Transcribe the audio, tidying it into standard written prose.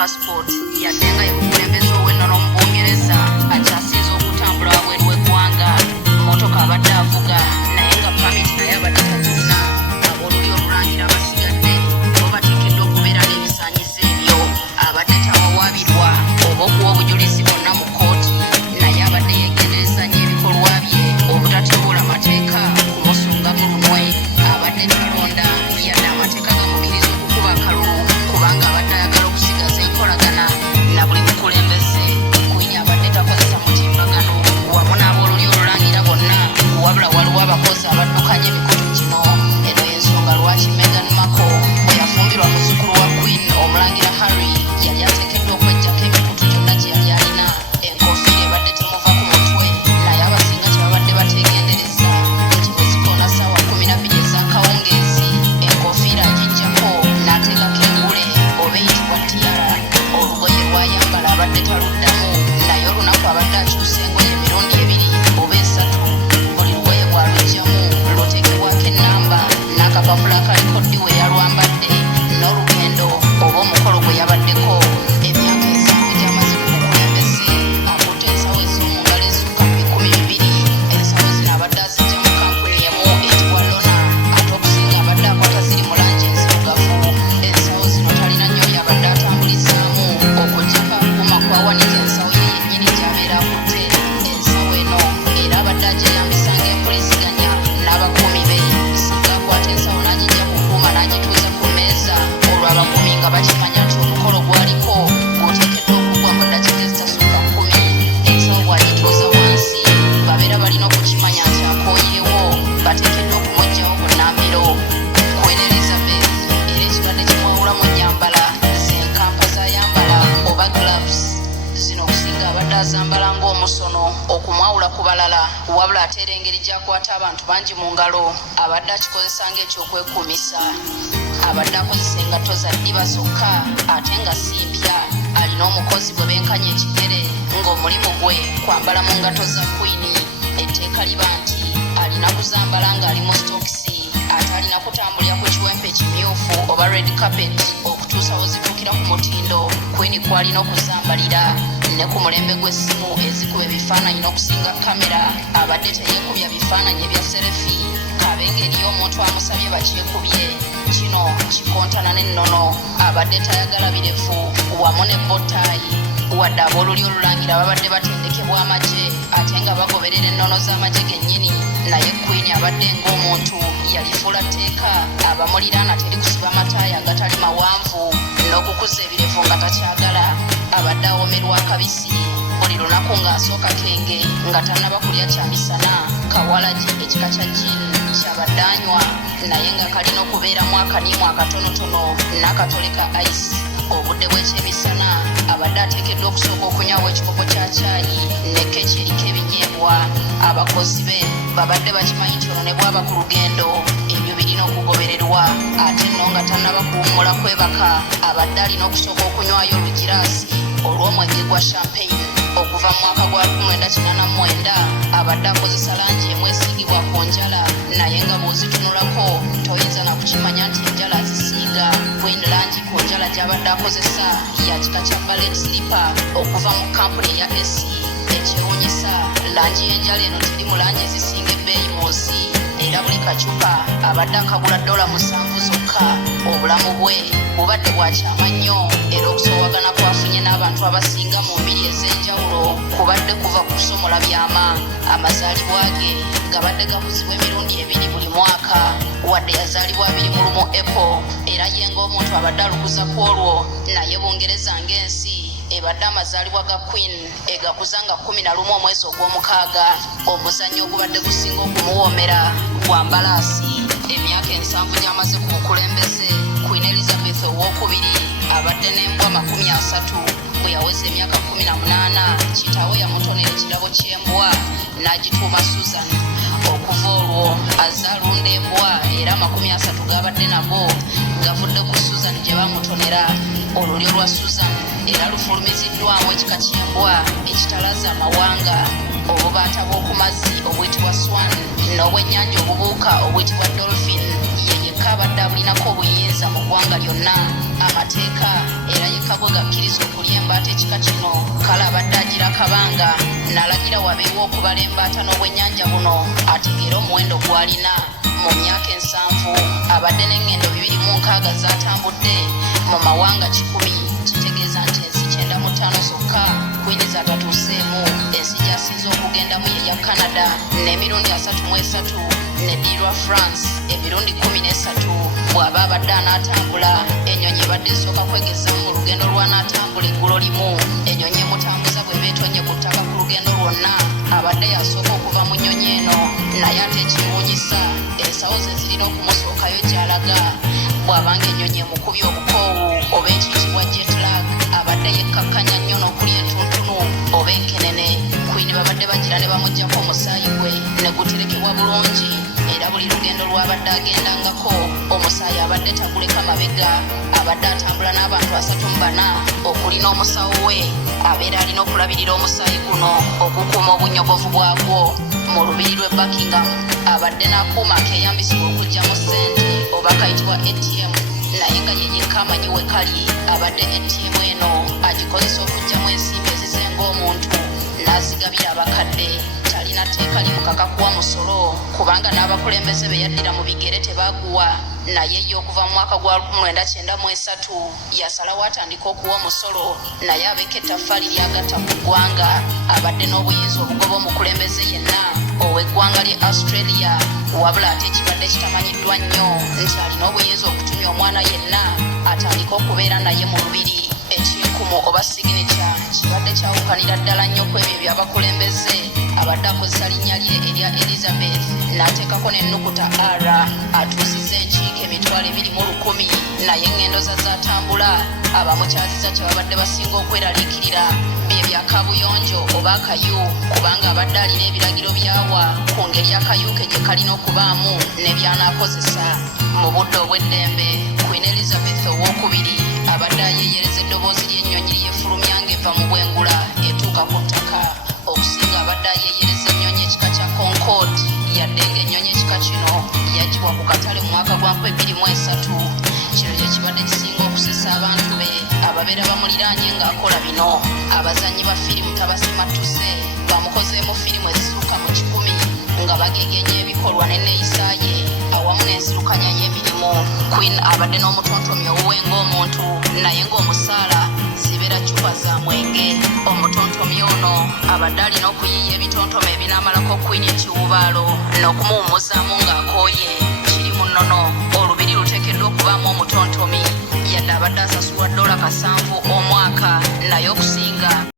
passport yadenga bukulembeze ow'ennono mu Bungeleza akyasinze okutambula wabweru w'eggwanga mmotoka abadde avuga naye nga pamiti naye abadde takirina olulyo olulangira abasigadde obateekeddwa okubeera n'ebisaanyizo ebyo abadde tawawaabirwa oba okuwa obujulizi bonna mu kkooti naye abadde yeegendereza nnyo ebikolwa bye obutateewola mateeka kumusunga mu lunwe abadde talonda yadde amateeka gamukkiriza okukuba akalulu kubanga abadde ayagala okusigaza enkolagana na buli bukulembeze kwini abadde takozesa mutimbagano wamu n'abooluli olulangira bonna wabula waliwo abakozi abaddukanya emikutu kino eno y'ensonga lwaki Meghan Markle bwe yafumbirwa muzzukulu wa Queen omulangira Harry yali ateekeddwa okweggyako emikutu gyonna gye yali alina enkofiira ebadde temuva ku mutwe naye abasinga kyebabadde bateegendereza nti bwe zikoona ssaawa 12 ez'akawungeezi enkofiira agiggyako n'ateekako engule oba eyitibwa tiara olugoye lwayambala abadde taluddamu naye olunaku abadde akyusa engoye emirundi 2 oba 3 buli lugoye bw'aluggyamu luteekebwako ennamba n'akapapula akaliko ddi we yalwambadde n'olugendo oba omukolo gwe yabaddeko emyaka 7 gy'amaze ku bukulembeze akutte ensawo ez'omu ngalo ezisukka ku 12 ensawo zino abadde aziggya mu kampuni emu eyitibwa Yona ate okusinga abadde akwata ziri mu langi enzirugavu ensawo zino talina nnyo yabadde atambulizaamu okuggyako akuuma kwawanika ensawo ye yennyini gy'abeera akutte ensawo eno era abadde agyeyambisa ng'empuliziganya n'abakuumi be singa akwata ensawo n'agiggya ku kuuma n'agituuza ku mmeeza olwo abakuumi nga bakimanya nti omukolo gwaliko gw'oteekeddwa okuggwa mu ddakiika ezitasukka 10 ensawo bw'agituuza wansi babeera balina okukimanya nti akooyeewo bateekeddwa okumuggyawo bunnambiro Queen Elizabeth era ekibadde kimwawula mu nnyambala zenkampa z'ayambala oba gloves zino okusinga abadde azambala ng'omusono okumwawula ku balala wabula ate era engeri gy'akwata abantu bangi mu ngalo abadde akikozesa ng'ekyokwekuumisa abadde akozesa engatto za ddiba zokka ate nga si mpya alina omukozi gwe benkanya ekigere ng'omulimu gwe kwambala mu ngatto za kwini etteeka liba nti alina kuzambala ng'ali mu stokisi ate alina kutambulira ku kiwempe kimyufu oba red carpet okutuusa we zituukira ku mutindo kwini kwalina okuzambalira ne ku mulembe gw'essimu ezikuba ebifaananyi n'okusinga kamera abadde teyeekubya bifaananyi ebya serefi kabenga eriyo omuntu amusabye bakyekubye kino kikontana n'ennono abadde tayagala birefu wamu ne botayi wadde abooluli olulangira babadde batendekebwa amagye ate nga bagoberera ennono z'amagye gennyini naye kwini abadde ng'omuntu yalifuula tteeka abamuliraana teri kusiba mataayi agatali mawanvu n'okukuza ebirevu nga takyagala abadde awomerwa akabisi buli lunaku ng'asooka kenge nga tannaba kulya kyamisana kawalagi ekika kya gin kyabadde anywa naye nga kalina okubeeramu akaniimu akatonotono n'akatole ka ice obudde bw'ekyemisana abadde ateekeddwa okusooka okunywawo ekikopo kya caayi ne keeki eriko ebinyeebwa abakozi be babadde bakimanyi nti ono ne bw'aba ku lugendo ebyo birina okugobererwa ate nno nga tannaba kuwummula kwebaka abadde alina okusooka okunywayo olugiraasi olw'omwenge gwa champagne okuva mu mwaka gwa 1989 abadde akozesa langi emu esiigibwa ku njala naye nga bw'ozitunulako toyinza na kukimanya nti enjala azisiiga Queen langi ku njala gy'abadde akozesa ya kika kya ballet slipper okuva mu kampuni eya ensi ekyewunyisa langi y'enjala eno teri mu langi ezisinga ebbeeyi mu nsi era buli kacupa abadde akagula $7 zokka obulamu bwe bubadde bwakyama nnyo era okusoowagana kwafunye n'abantu abasinga mu mbiri ez'enjawulo kubadde kuva ku kusomola byama amazaalibwa ge gabadde gabuzibwa emirundi 2 buli mwaka wadde yazaalibwa 2 mu lumu April era ye ng'omuntu abadde alukuza ku olwo naye Bungereza ng'ensi ebadde amazaalibwa ga Queen egakuzanga 11 omwezi ogw'omukaaga omuzannyo ogubadde gusinga okumuwoomera gwa mbalaasi emyaka 7 gy'amaze ku bukulembeze Queen Elizabeth owokubiri abadde n'embwa 30 bwe yaweza emyaka 18 kitaawe yamutonera ekirabo ky'embwa n'agituuma Susan okuva olwo azze alunda embwa era 30 g'abadde nago gavudde ku Susan gye bamutonera olulyo lwa Susan era lufulumiziddwamu ekika ky'embwa ekitalaza amawanga obubaata bw'oku mazzi obuyitibwa swan n'obwennyanja obubuuka obuyitibwa dolphin ye yekka abadde abulinako obuyinza mu ggwanga lyonna. Amateeka era yekka bwe gakkiriza okulya embaata ekika kino, kale abadde agira akabanga n'alagira wabeewo okubala embaata n'obwennyanja buno ategeere omuwendo gw'alina. Mu myaka 7 abadde n'eŋŋendo 206 zaatambudde mu mawanga 100, kitegeeza nti ensi 95 zokka kwini zaatatuuseemu. Ensi gy'asinze okugendamu ye ya Canada n'emirundi 33, neddirwa France emirundi 13. Bw'aba abadde anaatambula, ennyonyi ebadde esooka kwegezaamu mu lugendo lw'anaatambula eggulo limu. Ennyonyi emutambuza bw'eba etonye ku ttaka ku lugendo lwonna, abadde yasooka okuva mu nnyonyi eno, naye ate ekyewuunyisa ensawo ze zirina okumusookayo gy'alaga. Bw'abanga ennyonyi emukubye obukoowu oba ekiyitibwa jet lag, abadde yekkakkanya nnyo n'okulya entuntunu oba enkenene. Kwini babadde bagira ne bamuggyako omusaayi gwe ne guterekebwa bulungi, era buli lugendo lw'abadde agendangako omusaayi abadde taguleka mabega. Abadde atambula n'abantu 34 okuli n'omusawo we abeera alina okulabirira omusaayi guno okukuuma obunyogovu bwagwo. Mu lubiri lw'e Buckingham abadde n'akuuma akeyambisibwa okuggyamu ssente oba kayitibwa ATM, naye nga ye yekka amanyi we kali. Abadde ATM eno agikozesa okuggyamu ensimbi ezizenga omuntu n'azigabira abakadde. Talina tteeka limukakakuwa musolo kubanga n'abakulembeze be yaddira mu bigere tebaaguwa, naye ye okuva mu mwaka gwa 1993 yasalawo atandika okuwa omusolo, naye abeka ettaffaali ly'agatta ku ggwanga. Abadde n'obuyinza obugoba omukulembeze yenna ow'eggwanga lye Australia, wabula ate ekibadde kitamanyiddwa nnyo nti alina obuyinza okutumya omwana yenna atandika okubeera naye mu lubiri. Ekinkumu oba signature kibadde kyawukanira ddala nnyo ku ebyo ebyabakulembeze. Abadde akozesa linnya lye erya Elizabeth n'ateekako n'ennukuta R, atuusizza enkiiko 21,000, naye engendo zaatambula abamukyaziza kye babadde basinga okweraliikirira bye bya kabuyonjo oba akayu, kubanga abadde alina ebiragiro byawa ku ngeri akayu ke gye kalina okubaamu ne by'anaakozesa. Mu budde obw'eddembe, Queen Elizabeth owokubiri abadde ayeeyereza eddoboozi ly'ennyonyi lyefulumya ng'eva mu bwengula etuuka ku ttaka. Okusinga abadde ayeeyereza ennyonyi ekika kya Concord, yadde ng'ennyonyi ekika kino yagibwa ku katale mu mwaka gwa 2003. Kino kye kibadde kisinga okusesa abantu be ababeera bamuliraanye ng'akola bino. Abazannyi ba firimu tabasimatuse bamukozeemu firimu ezisukka mu 100 nga bagegenya ebikolwa n'enneeyisa ye awamu n'ensirukanya y'emirimu. Queen abadde n'omutontomi owuwenga omuntu, naye ng'omusaala zibeera cupa za mwenge. Omutontomi ono abadde alina okuyiiya ebitontome ebinaamalako Queen ekiwubaalo n'okumuwumuzaamu ng'akooye. Kiri mu nono, olubiri luteekeddwa okubaamu omutontomi, yadde abadde asasulwa $7 omwaka, naye okusinga